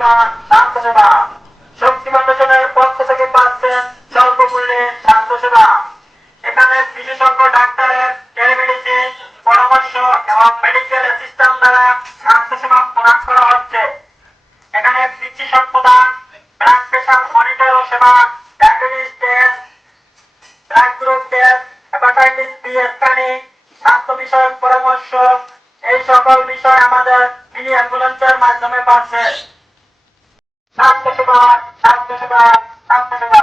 স্বাস্থ্যসেবা স্বাস্থ্যসেবা শক্তি ফাউন্ডেশনের পক্ষ থেকে পাচ্ছেন স্বল্প মূল্যে স্বাস্থ্যসেবা। এখানে বিশেষজ্ঞ ডাক্তারের টেলিমেডিসিন পরামর্শ এবং মেডিকেল অ্যাসিস্ট্যান্ট দ্বারা স্বাস্থ্যসেবা প্রদান করা হচ্ছে। এখানে চিকিৎসক প্রদান, ব্লাড প্রেশার মনিটর ও সেবা, diabetes test, blood group test, hepatitis B scanning, স্বাস্থ্য বিষয়ক পরামর্শ, এই সকল বিষয় আমাদের মিনি অ্যাম্বুলেন্সের মাধ্যমে পাচ্ছে। স্বাস্থ্যসেবা স্বাস্থ্যসেবা স্বাস্থ্যসেবা।